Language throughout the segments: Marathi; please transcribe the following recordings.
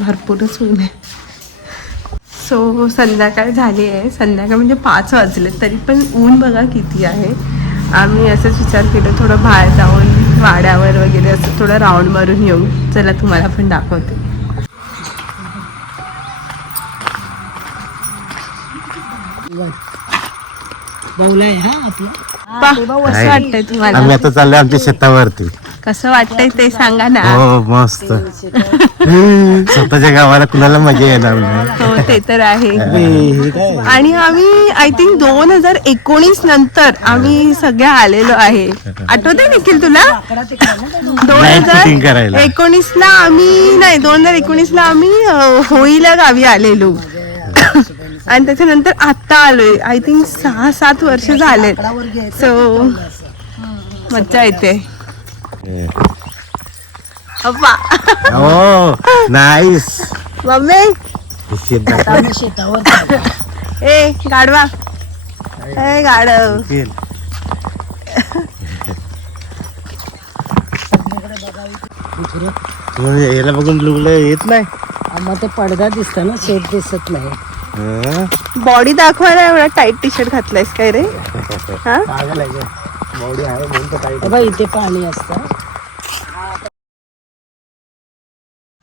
भरपूरच ऊन आहे. सो संध्याकाळ झाली आहे. संध्याकाळ म्हणजे 5 वाजले तरी पण ऊन बघा किती आहे. आम्ही असंच विचार केलं थोडं बाहेर जाऊन वाड्यावर वगैरे असं थोडं राऊंड मारून येऊ. चला तुम्हाला पण दाखवते. कसं वाटतंय तुम्हाला? आम्ही आता चाललोय आमच्या शेतावरती. कसं वाटतंय ते सांगा ना. हो मस्त. स्वतःच्या गावाला कुणाला मजा येणार नाही. हो ते तर आहे. आणि आम्ही आय थिंक 2019 नंतर आम्ही सगळे आलेलो आहे. आठवतंय निखिल तुला? 2019 ला आम्ही नाही 2019 ला आम्ही होळीला गावी आलेलो. आणि त्याच्यानंतर आत्ता आलोय. आय थिंक 6-7 वर्ष झाले. सो मज्जा येते. हो नाईस. मम्मी ए गाडवा ए गाडव. याला बघून लुगलं येत नाही. मग ते पडदा दिसत ना, शेप दिसत नाही. बॉडी दाखवायला एवढा टाईट टी शर्ट घातलायस काय रे? हा बॉडी आहे म्हणतो टाईट. बाबा इथे पाणी असतं.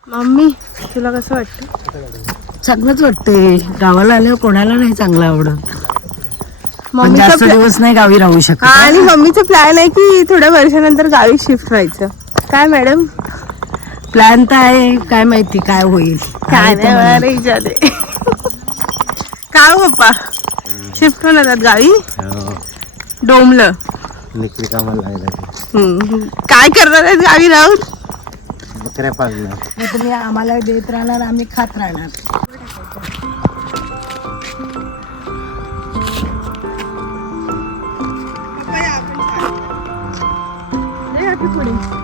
मम्मी तुला कसं वाटतं? चांगलंच वाटतंय. गावाला आल्यावर कोणाला नाही चांगलं आवडत. पण मम्मीचा जास्त दिवस नाही गावी राहू शकत. आणि मम्मीचा प्लॅन आहे की थोड्या वर्षानंतर गावी शिफ्ट व्हायचं. काय मॅडम? प्लॅन तर आहे, काय माहिती काय होईल. काय नाही विचारते. काय हो पप्पा शिफ्ट होणार गावी? डोंबलं काय करणार आहेत गावी राहून? मग तुम्ही आम्हाला देत राहणार, आम्ही खात राहणार.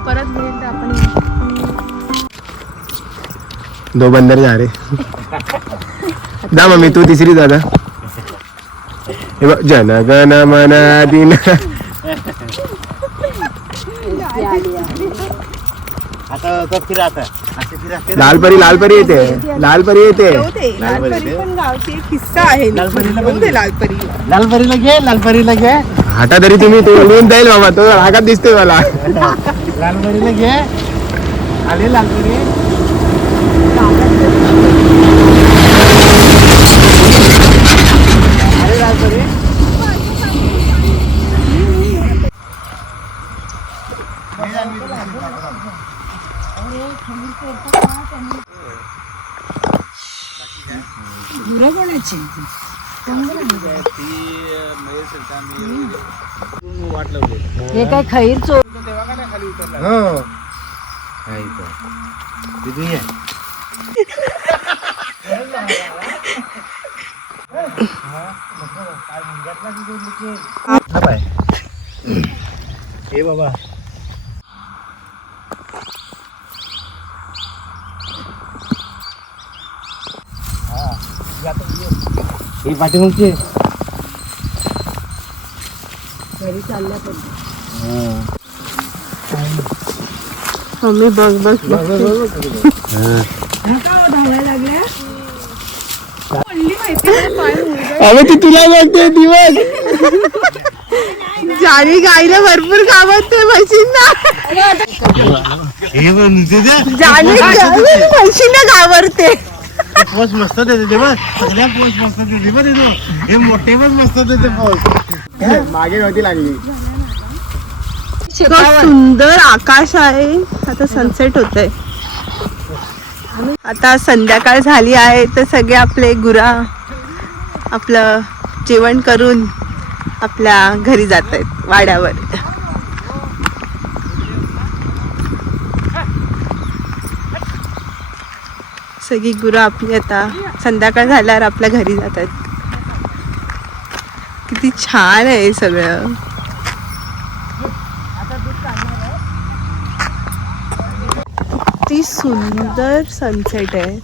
परत आपण 2 बंदर जा रे. जा मम्मी तू तिसरी दादा. जन गण मन दिन. लालपरी येते. लालपरी येते. लालपरी पण गावची एक किस्सा आहे. लालपरीला घे. हाता तरी तुम्ही तो लिहून जाईल बाबा. तो रागात दिसतोय मला. लालपरीला घे. आले लालपरी. हे काय खैर चोर. हे बाबा ही पाठीमागची घरी चालल्या पण. मम्मी बघ धावायला लागल्या. अरे ती तुला बघते दिवस. जानी गाईला भरपूर कामात ते म्हशींना. जानी म्हशींना घाबरते. पोच मस्त देते बघ. सगळ्या पोच मस्त देते बघ. हे मोठे पण मस्त देते पोच. मागे नव्हती लागली. सुंदर आकाश आहे. आता सनसेट होतंय. आता संध्याकाळ झाली आहे तर सगळे आपले गुरा आपलं जेवण करून आपल्या घरी जात आहेत वाड्यावर. सगळी गुरं आपली आता संध्याकाळ झाल्यावर आपल्या घरी जातात. किती छान आहे सगळं. किती सुंदर सनसेट आहे.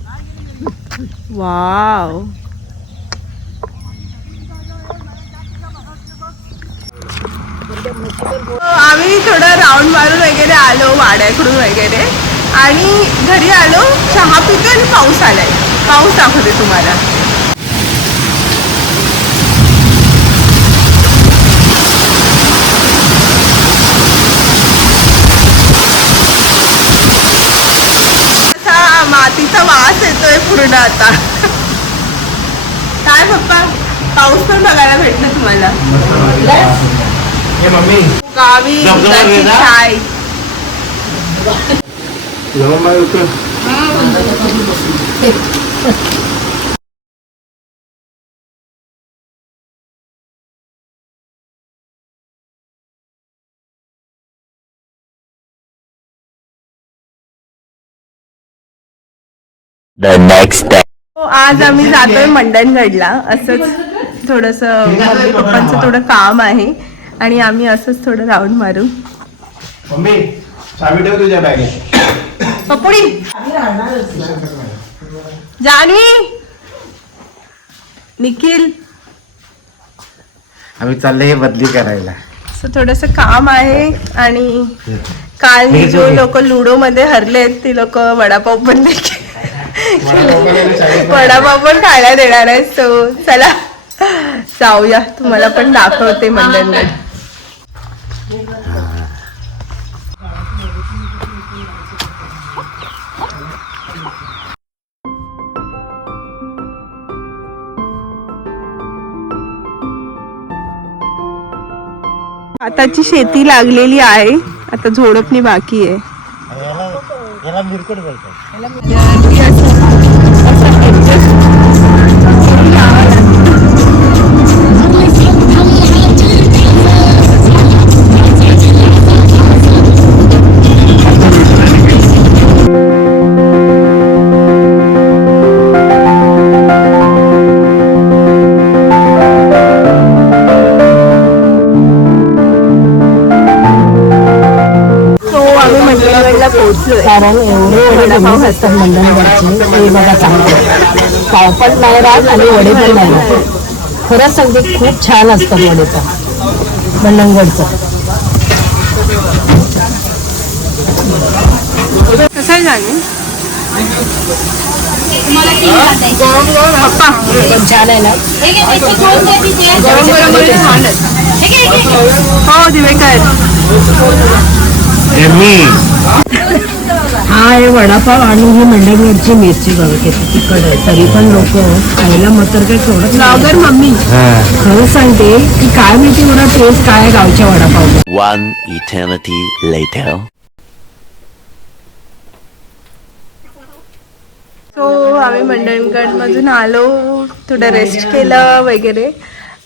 वाव. आम्ही थोडं राऊंड मारून वगैरे आलो वाड्याकडून वगैरे आणि घरी आलो, चहा पितो आणि पाऊस आलाय. पाऊस दाखवते तुम्हाला. असा मातीचा वास येतोय पूर्ण आता. काय पप्पा, पाऊस पण बघायला भेटलं तुम्हाला. मम्मी गावी दुधाची चाय. The next day. आज आम्ही जातोय मंडणगडला. असंच थोडस मम्मी पप्पांचं थोडं काम आहे आणि आम्ही असंच थोडं राऊंड मारू. मम्मी चावी ठेव तुझ्या बॅगेत. पपुडी, जान्हवी, निखिल. आम्ही चालले हे बदली करायला. थोडस काम आहे. आणि काल जो लोक लुडो मध्ये हरलेत ते लोक वडापाव पण देखील वडापाव पण खायला देणार आहे. सो चला जाऊया, तुम्हाला पण दाखवते मंडणगड. आताची शेती लागलेली आहे, आता झोडपणी बाकी आहे. याला मिरकट बोलतात. कारण एवढे वडापाव असतात मंडणगडचे, ते बघा चांगलं. पाव पण नाही राहत आणि वडे पण नाही राहत. खरंच सांगते, खूप छान असतात वडेचं मंडणगडचं. कसं आहे जाणे पण छान आहे ना. हो दिवेकर. हा आहे वडापाव आणि ही मंडणगडची मिरची बघा किती तिखट आहे, तरी पण लोक खायला मात्र काही सोडत नाही. मम्मी खरंच सांगते की काय माहिती एवढा टेस्ट काय आहे गावच्या vada pav. One eternity later. So आम्ही मंडणगड मधून आलो, थोडं रेस्ट केलं वगैरे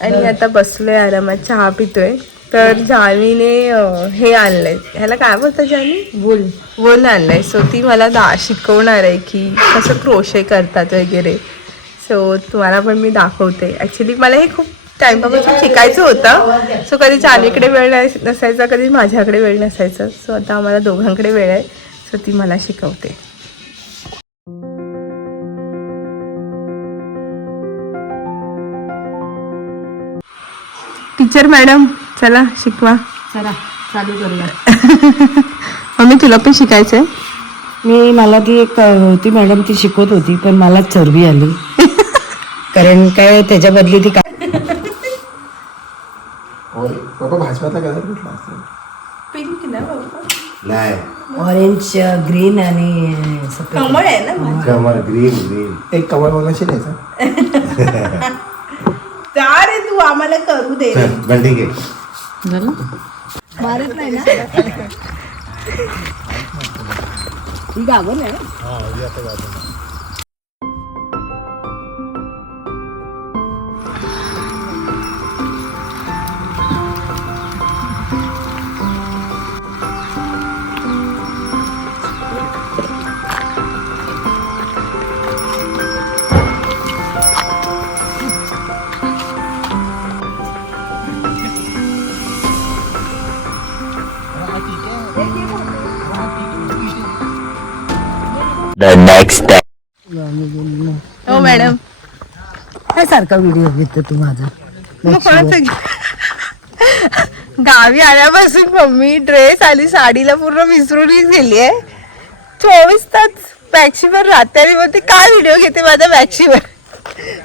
आणि आता बसलोय आरामात, चहा पितोय. तर जान्हवीने हे आणलंय, ह्याला काय बोलतात जान्हवी? वूल आणलंय. सो ती मला शिकवणार आहे की कसं क्रोशे करतात वगैरे. सो तुम्हाला पण मी दाखवते. ॲक्च्युली मला हे खूप टाईमपासून शिकायचं होतं. सो कधी जान्हवीकडे वेळ नसायचा, कधी माझ्याकडे वेळ नसायचा. सो आता आम्हाला दोघांकडे वेळ आहे. सो ती मला शिकवते. टीचर मॅडम चला शिकवा. चला चालू करूया. मम्मी तुला पण शिकायचंय? मला ती एक होती मॅडम, ती शिकवत होती पण मला चरबी आली. कारण काय त्याच्या बदली ती काय भाजपाचा कलर कुठला असतो? पिंक ना बाबा. नाही, ऑरेंज, ग्रीन आणि कमळ आहे ना. कमळ ग्रीन. एक कमळ बघायची नाही. जा रे तू, आम्हाला करू दे. ठीक आहे. मारत नाही ना. ही गाभण आहे. The next day. हो मॅडम. काय सारखा व्हिडिओ घेतो तू माझा? मग कोणाचं गावी आल्यापासून मम्मी ड्रेस आणि साडीला पूर्ण विसरूनच गेली आहे. 24 तास बॅगशीवर राहते आणि मग ते काय व्हिडिओ घेते माझ्या बॅगशीवर.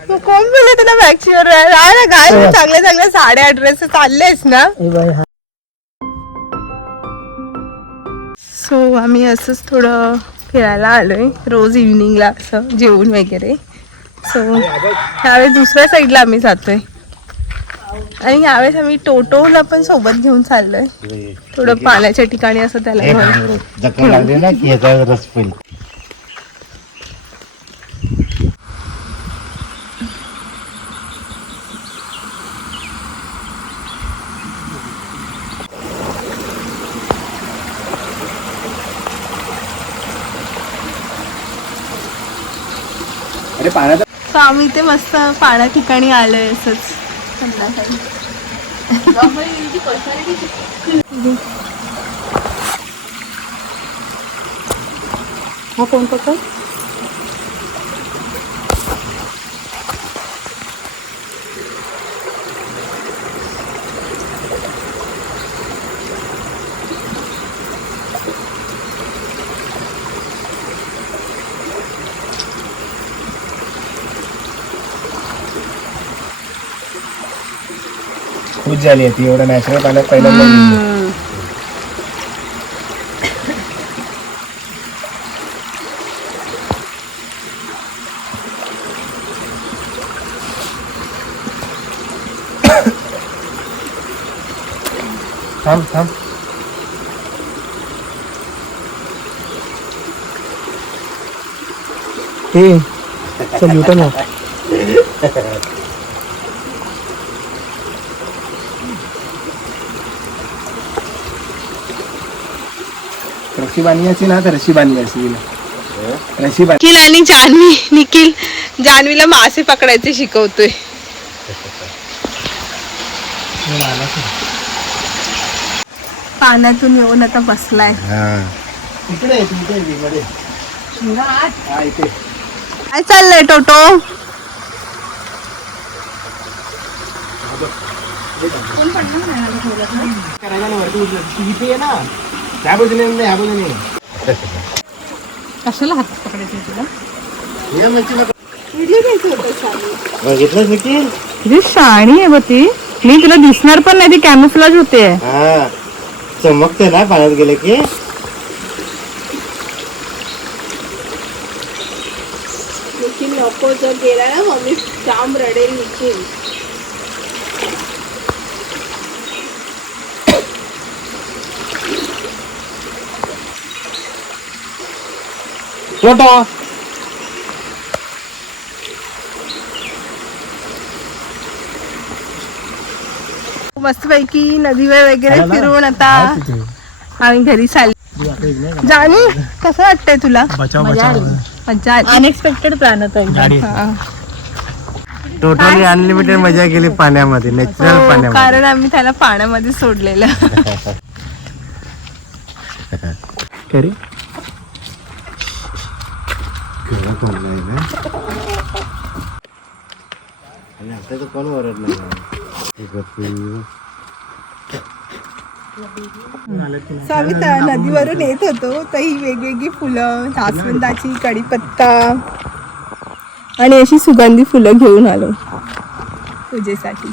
मग कोण बोलले तुला बॅगशीवर राहा ना काय चांगल्या चांगल्या साड्या ड्रेस चाललेस ना. सो आम्ही असंच थोडं फिरायला आलोय रोज इव्हिनिंगला असं जेवून वगैरे. सो ह्यावेळेस दुसऱ्या साईडला आम्ही जातोय आणि यावेळेस आम्ही टोटोला पण सोबत घेऊन चाललोय थोडं पाण्याच्या ठिकाणी असं त्याला घेऊन. जखम लागली ना की याचा रस पिल. अरे पाण्याचा तर आम्ही इथे मस्त पाण्या ठिकाणी आलोय असंच संध्याकाळी. हा कोण पकड खूप झाली ती एवढं नॅचरल पाण्यात पहिल्यांदा. थांब थांब चल युटर्न हो. रशी बांधली असेल ना तर रशी बांधली असेल. रशी बांध निखिल आणि जान्हवी. निखिल जान्हवीला मासे पकडायचे शिकवतोय. पाण्यातून येऊन आता बसलाय. इकडे इकडे हा इथे काय चाललंय टोटो. इथे ये ना त्या बाजूने नाही ह्या बाजूने. कशाला हात पकडायचे तुला. या मच्छी व्हिडिओ घ्यायचं होतं. बघितलंच निखिल. किती शाणी आहे बघ ती. मी तुला दिसणार पण नाही ती कॅमोफ्लेज होते. हा चमकते ना पाण्यात गेले की. निखिल नको जर गेला ना मम्मी जाम रडेल निखिल. छोटा मस्तपैकी नदीवर वगैरे फिरून आता आम्ही घरी चाललो. जानू कसं वाटतंय तुला. मजा आली. अनएक्सपेक्टेड प्लॅन होता एकदम. हा. टोटली अनलिमिटेड मजा केली पाण्यामध्ये. नॅचरल हो, पाण्यामध्ये. कारण आम्ही त्याला पाण्यामध्ये सोडलेलं. खरी कोण ओरडणार. आम्ही नदीवरून येत होतो तर ही वेगवेगळी फुलं जास्वंदाची कढीपत्ता आणि अशी सुगंधी फुलं घेऊन आलो पूजेसाठी.